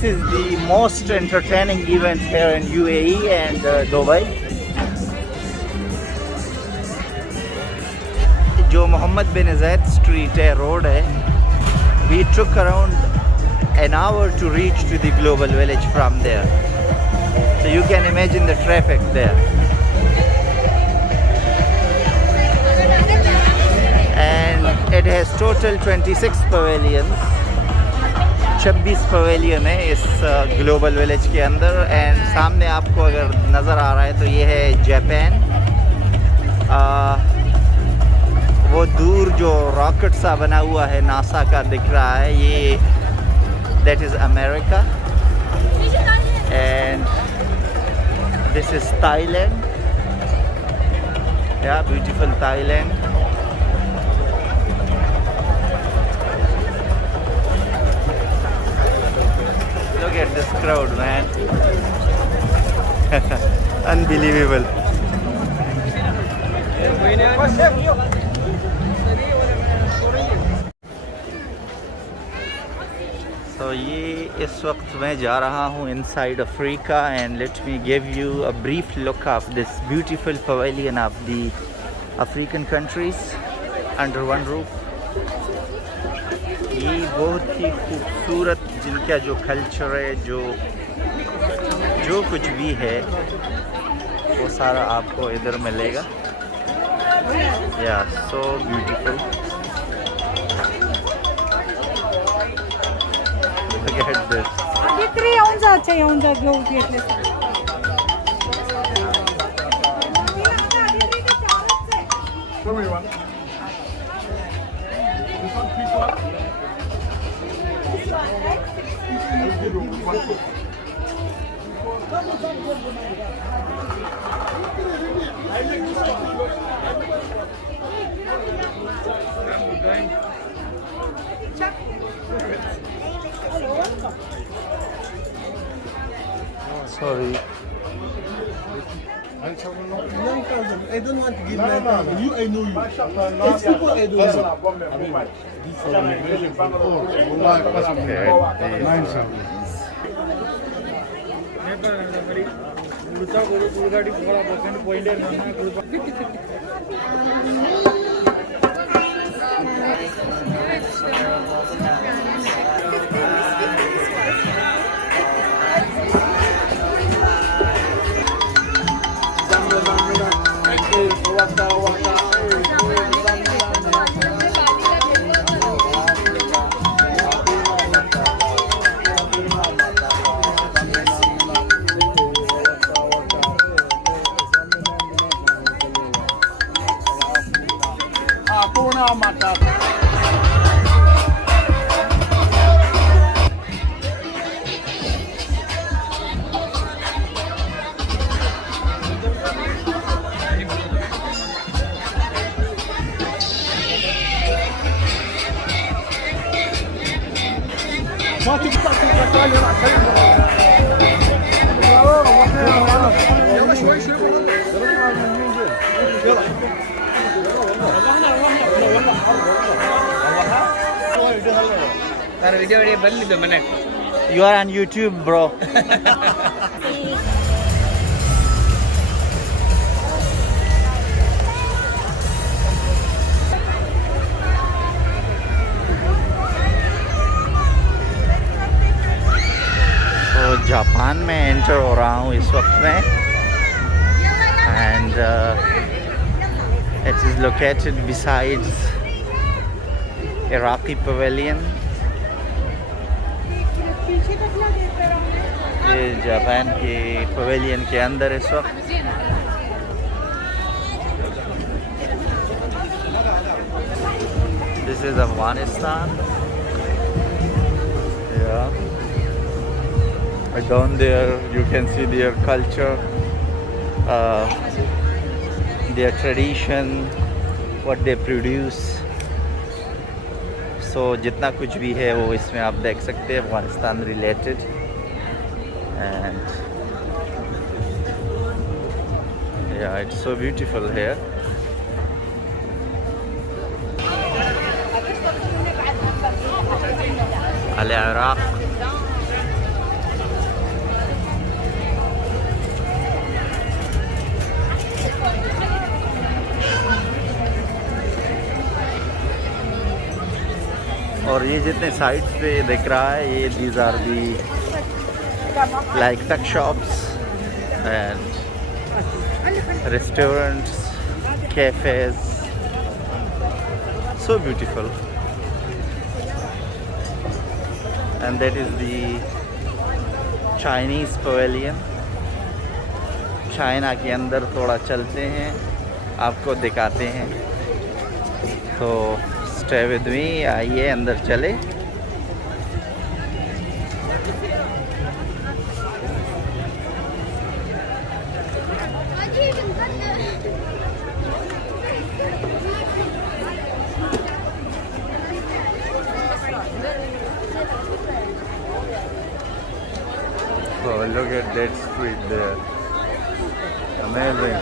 this is the most entertaining event here in UAE and Dubai. जो मोहम्मद बिन ज़ैद स्ट्रीट है, रोड है, we took around an hour to reach to the global village from there. So you can imagine the traffic there. And it has total 26 pavilions. 26 पवेलियन है इस global village के अंदर. एंड सामने आपको अगर नज़र आ रहा है तो ये है जापान. वो दूर जो रॉकेट सा बना हुआ है नासा का दिख रहा है, ये that is America. And this is Thailand. या beautiful Thailand. Look at this crowd, man. Unbelievable. So ये इस वक्त मैं जा रहा हूँ inside Africa, and let me give you a brief look of this beautiful pavilion of the African countries under one roof. ये बहुत ही खूबसूरत जिनका जो कल्चर है, जो कुछ भी है वो सारा आपको इधर मिलेगा. या so beautiful. Look at this. Dikri येऊन जा घेऊ घेतले. Sorry. I don't want to give 9,000. You, I know you. It's people I don't know. I mean, this for immigration. You are on YouTube, bro. तो जापान में एंटर हो रहा हूँ इस वक्त में. And it is located besides Iraqi pavilion. ये जापान के पवेलियन के अंदर इस वक्त. This is Afghanistan. Yeah. Down there you can see their culture, their tradition, what they produce. So जितना कुछ भी है वो इसमें आप देख सकते हैं Afghanistan related. And yeah, it's so beautiful here. Al-Iraq. और ये जितने साइड्स पे दिख रहा है ये these are the like tuck shops and restaurants, cafes, so beautiful. And that is the Chinese pavilion. China के अंदर थोड़ा चलते हैं, आपको दिखाते हैं। तो स्टे विद मी, आइए अंदर चले। So look at that street there. Amazing.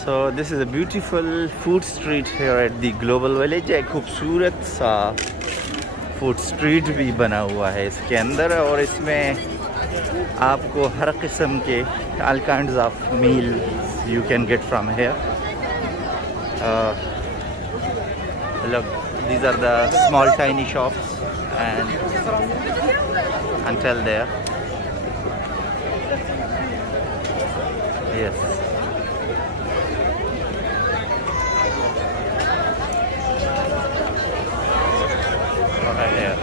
So this is a beautiful food street here at the Global Village. एक खूबसूरत सा फूड स्ट्रीट भी बना हुआ है इसके अंदर, और इसमें आपको हर किस्म के all kinds of meals you can get from here. Look, these are the small tiny shops and until there. Yes. Right here.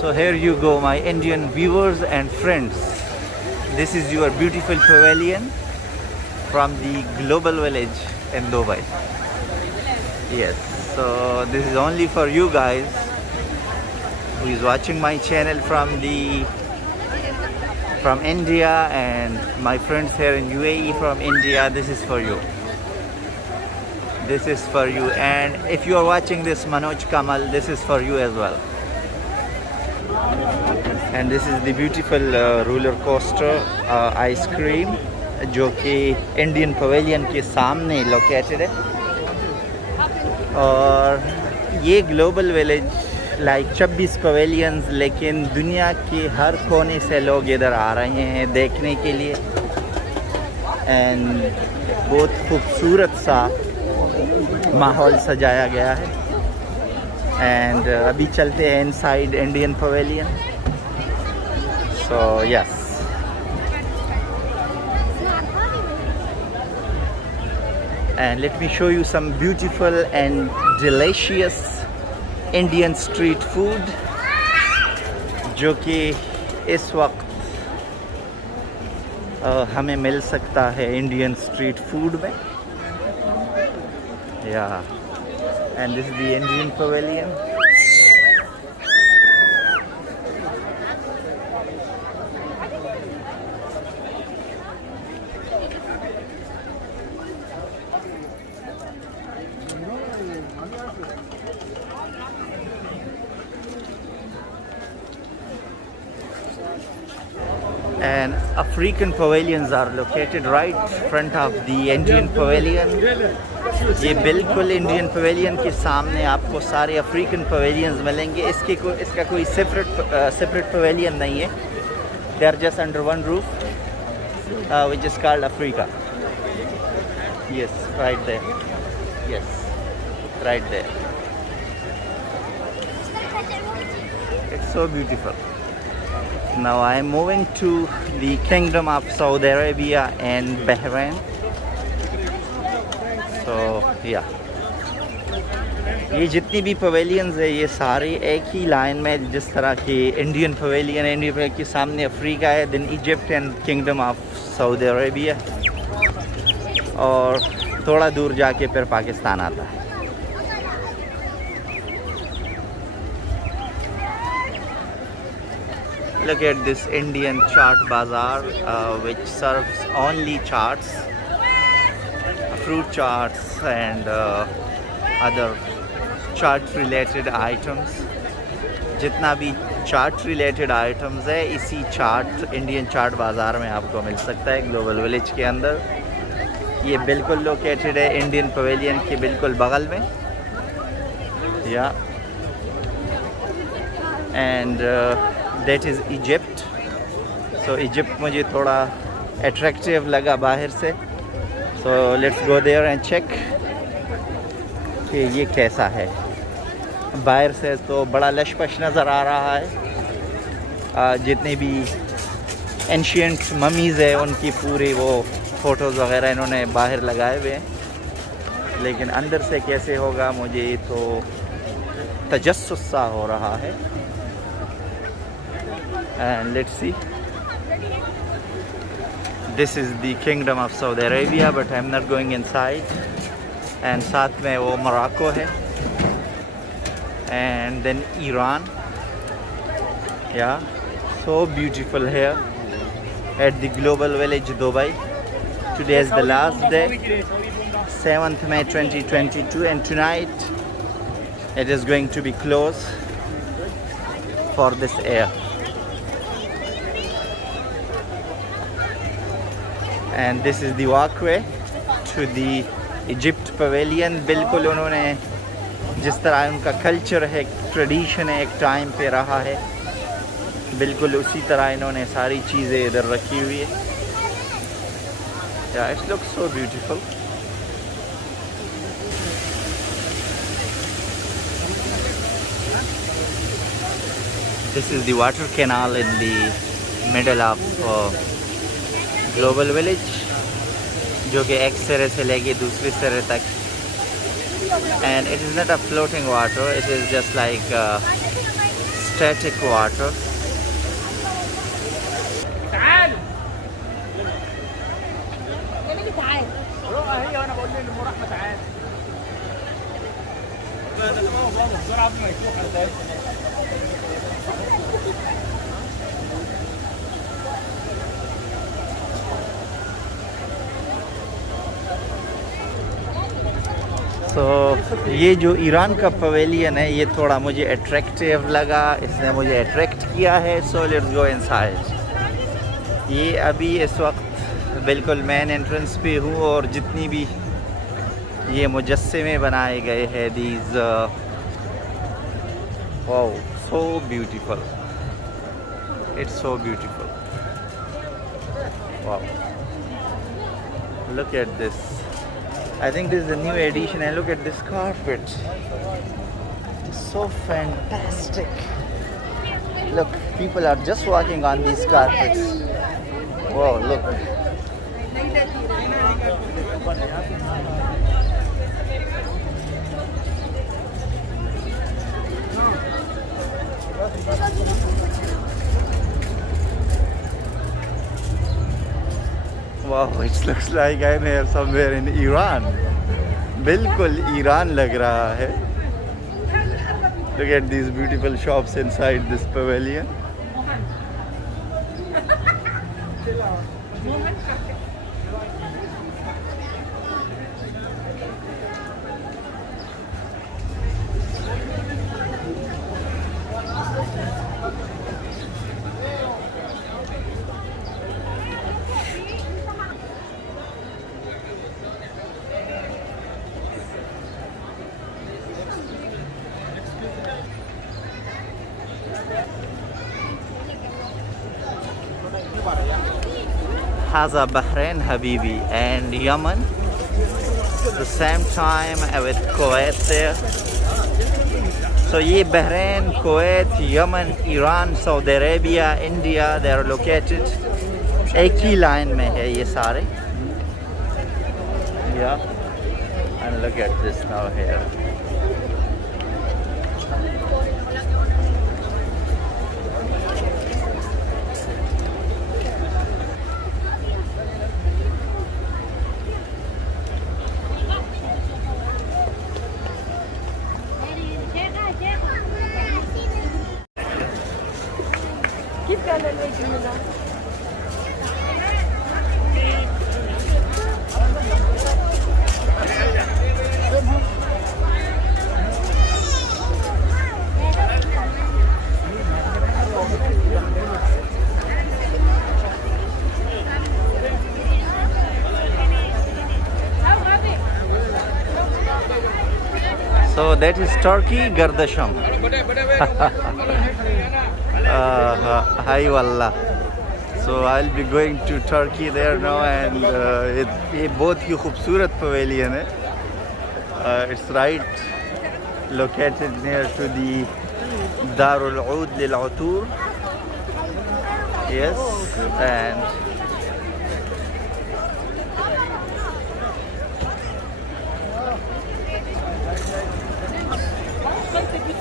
So here you go, my Indian viewers and friends. This is your beautiful pavilion from the Global Village in Dubai. Yes, so this is only for you guys who is watching my channel from India, and my friends here in UAE from India. This is for you. This is for you, and if you are watching this Manoj Kamal, this is for you as well. And this is the beautiful roller coaster ice cream जो कि Indian pavilion के सामने लोकेटेड है, और ये global village like 26 पवेलियंस, लेकिन दुनिया के हर कोने से लोग इधर आ रहे हैं देखने के लिए। एंड बहुत खूबसूरत सा माहौल सजाया गया है। एंड अभी चलते हैं inside Indian pavilion. So yes, and let me show you some beautiful and delicious Indian street food जो कि इस वक्त हमें मिल सकता है इंडियन स्ट्रीट फूड में। Yeah and this is the Indian pavilion. And African pavilions are located right front of the Indian pavilion. ये बिल्कुल इंडियन पवेलियन के सामने आपको सारे अफ्रीकन पवेलियंस मिलेंगे। इसका कोई सेपरेट पवेलियन नहीं है। They are just under one roof which is called Africa. Yes, right there. Yes, right there. It's so beautiful. Now I am moving to the Kingdom of Saudi Arabia and Bahrain. So yeah, ये जितनी भी पवेलियंस है ये सारे एक ही लाइन में, जिस तरह की इंडियन पवेलियन के सामने अफ्रीका है, then Egypt and kingdom of Saudi Arabia, और थोड़ा दूर जाके फिर पाकिस्तान आता है। Look at this Indian chaat bazaar which serves only chaats, fruit chaats and other chaat related items. जितना भी चाट रिलेटेड आइटम्स है इसी इंडियन चाट बाज़ार में आपको मिल सकता है ग्लोबल विलेज के अंदर। ये बिल्कुल लोकेटेड है इंडियन पवेलियन के बिल्कुल बगल में। Yeah and that is Egypt. So Egypt मुझे थोड़ा अट्रैक्टिव लगा बाहर से। So let's go there and check कि ये कैसा है। बाहर से तो बड़ा लशपश नज़र आ रहा है। जितने भी एंशियंट ममीज़ है उनकी पूरी वो फ़ोटोज़ वगैरह इन्होंने बाहर लगाए हुए हैं, लेकिन अंदर से कैसे होगा मुझे तो तजस्सुस सा हो रहा है। And let's see, this is the Kingdom of Saudi Arabia but I'm not going inside. And साथ में वो मोरक्को है and then Iran. Yeah, so beautiful here at the Global Village Dubai. Today is the last day, 7th May 2022, and tonight it is going to be closed for this year. And this is the walkway to the Egypt pavilion. बिल्कुल उन्होंने जिस तरह उनका कल्चर है, ट्रेडिशन है, एक टाइम पे रहा है, बिल्कुल उसी तरह इन्होंने सारी चीज़ें इधर रखी हुई है। Yeah, it looks so beautiful. This is the water canal in the middle of global village, जो कि एक सिरे से लेके दूसरे सिरे तक। And it is not a floating water, it is just like static water. तो ये जो ईरान का पवेलियन है ये थोड़ा मुझे अट्रैक्टिव लगा, इसने मुझे अट्रैक्ट किया है। सो लेट्स गो इनसाइड। ये अभी इस वक्त बिल्कुल मेन एंट्रेंस पे हूँ और जितनी भी ये मुजस्समे बनाए गए हैं these wow so beautiful it's so beautiful wow look at this I think this is a new edition and look at this carpet it's so fantastic look people are just walking on these carpets wow look wow it looks like I'm here somewhere in Iran बिल्कुल ईरान लग रहा है look at these beautiful shops inside this pavilion Haza Bahrain Habibi and Yemen the same time with Kuwait there so ye Bahrain Kuwait Yemen Iran Saudi Arabia India they are located एक ही line में है ये सारे yeah and look at this now here So that is Turkey Gardasham. Hi wallah. So I'll be going to Turkey there now and ये बहुत ही खूबसूरत pavilion है. It's right located near to the Darul Oud Lil Utur. Yes and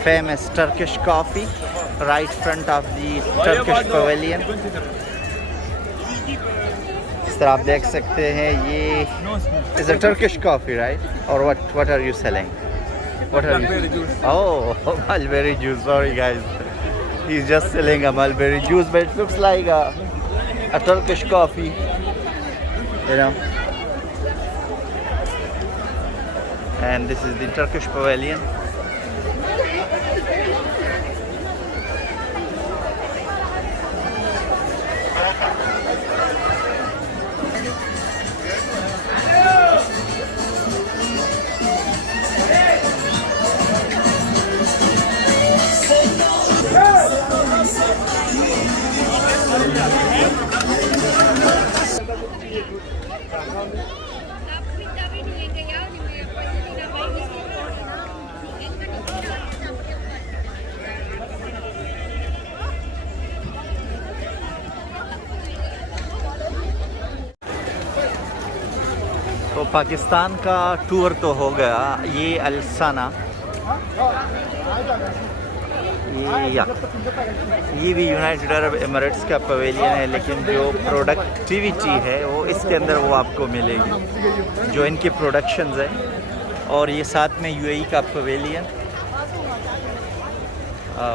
famous Turkish coffee right front of the Turkish pavilion. इस तरह आप देख सकते हैं ये is a Turkish coffee right or what are you selling what are you oh mulberry juice sorry guys he's just selling a mulberry juice but it looks like a Turkish coffee you know and this is the Turkish pavilion. तो पाकिस्तान का टूर तो हो गया ये अल-सना ये भी United Arab Emirates का पवेलियन है लेकिन जो प्रोडक्टिविटी है वो इसके अंदर वो आपको मिलेगी जो इनके प्रोडक्शंस है और ये साथ में यूएई का पवेलियन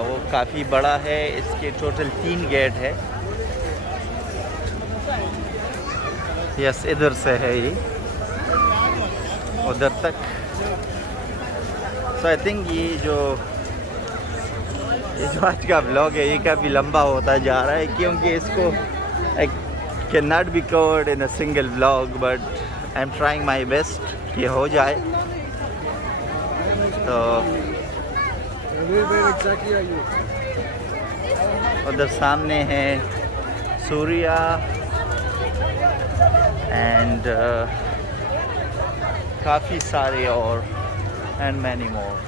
वो काफ़ी बड़ा है इसके टोटल 3 गेट है यस इधर से है ये उधर तक सो आई थिंक ये जो आज का ब्लॉग है ये काफ़ी लंबा होता जा रहा है क्योंकि इसको I can not be covered in a single blog but I am trying my best कि हो जाए। तो उधर सामने है सूर्या एंड काफ़ी सारे और एंड मैनी मोर।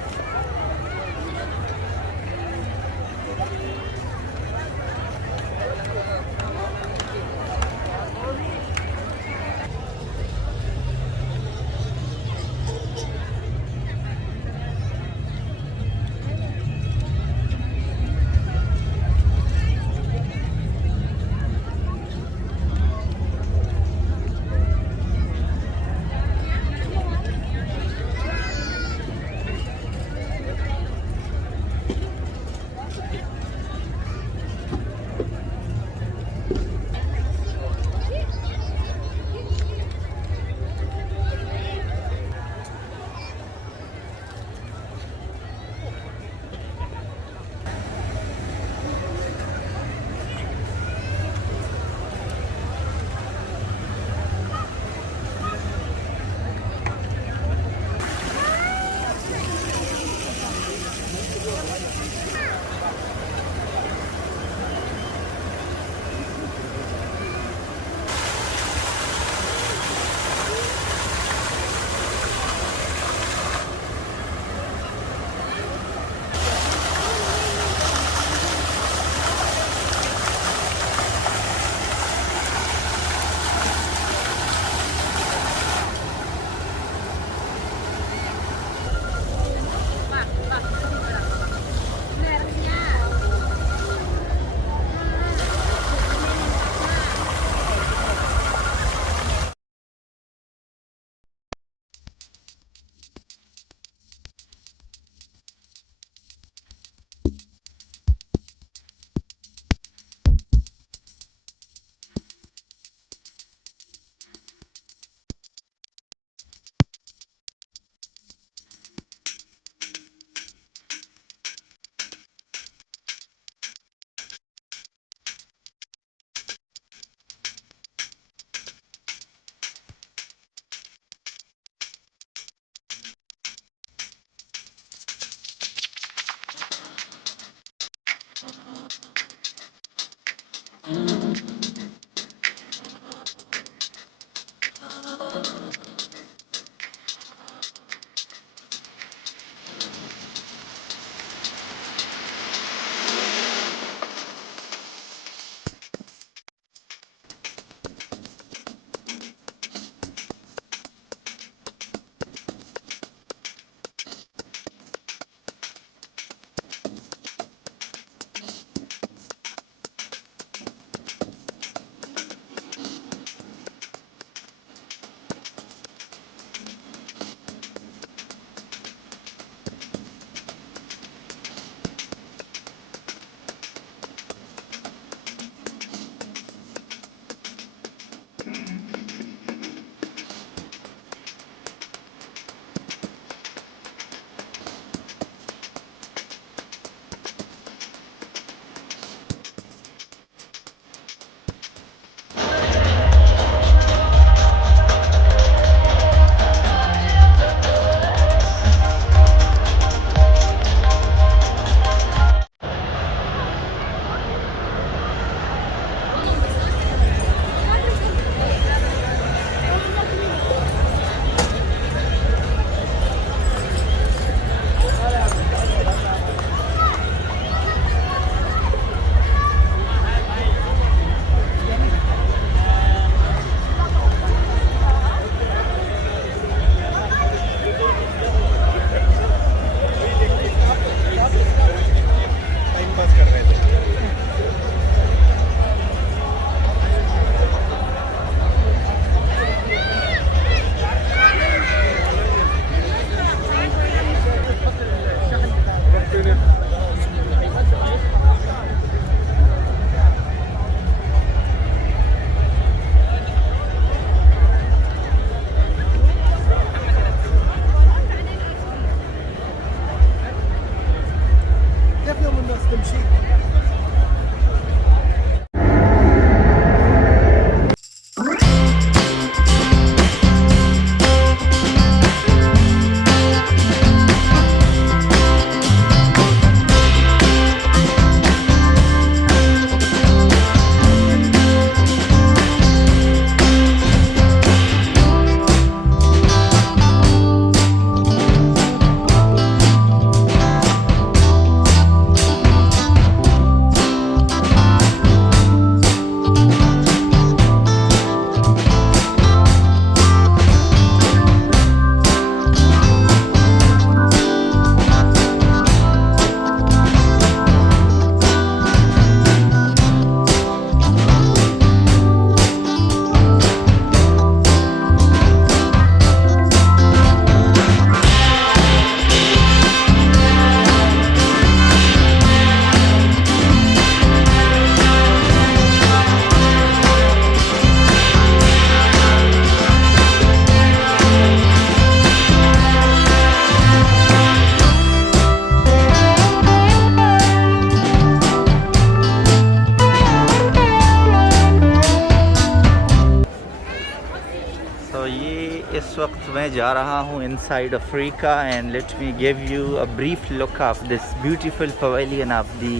इस वक्त मैं जा रहा हूँ inside Africa and let me give you a brief look of this beautiful pavilion of the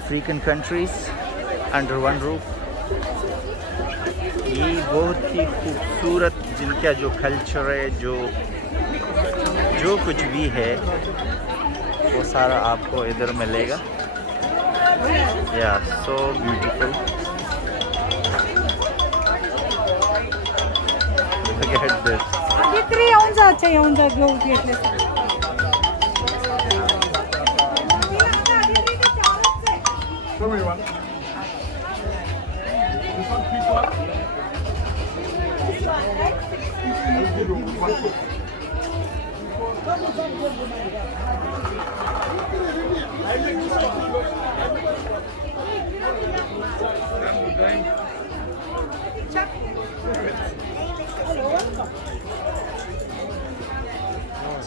African countries under one roof. ये बहुत ही खूबसूरत जिनका जो कल्चर है, जो कुछ भी है वो सारा आपको इधर मिलेगा। या so beautiful. Look at this. Dikri येऊन जा घेऊ घेतले. Show me one. This one, big one.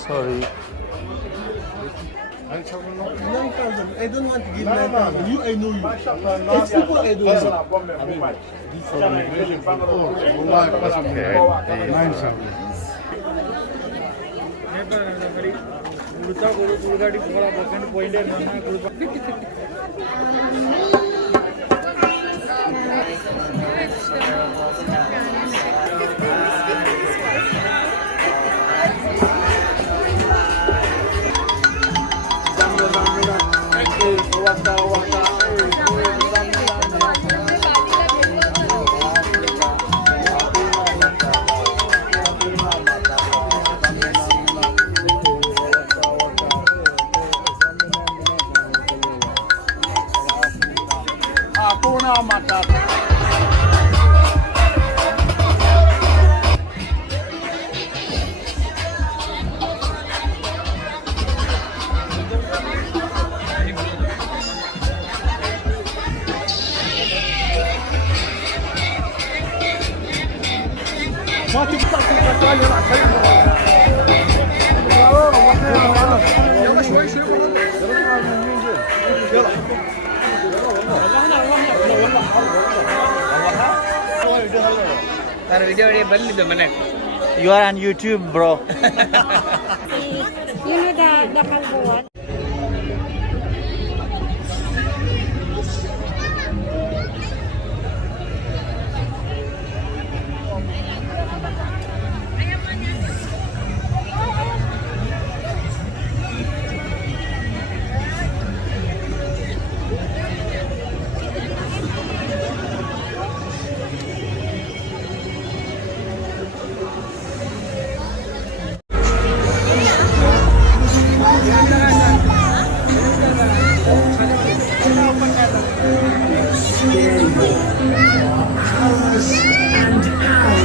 Sorry. 9,000. I don't want to give 9,000. You, I know you. It's people I don't know. This for immigration. Okay. 9,000. You are on YouTube, bro. You know the Kalbo one? And out.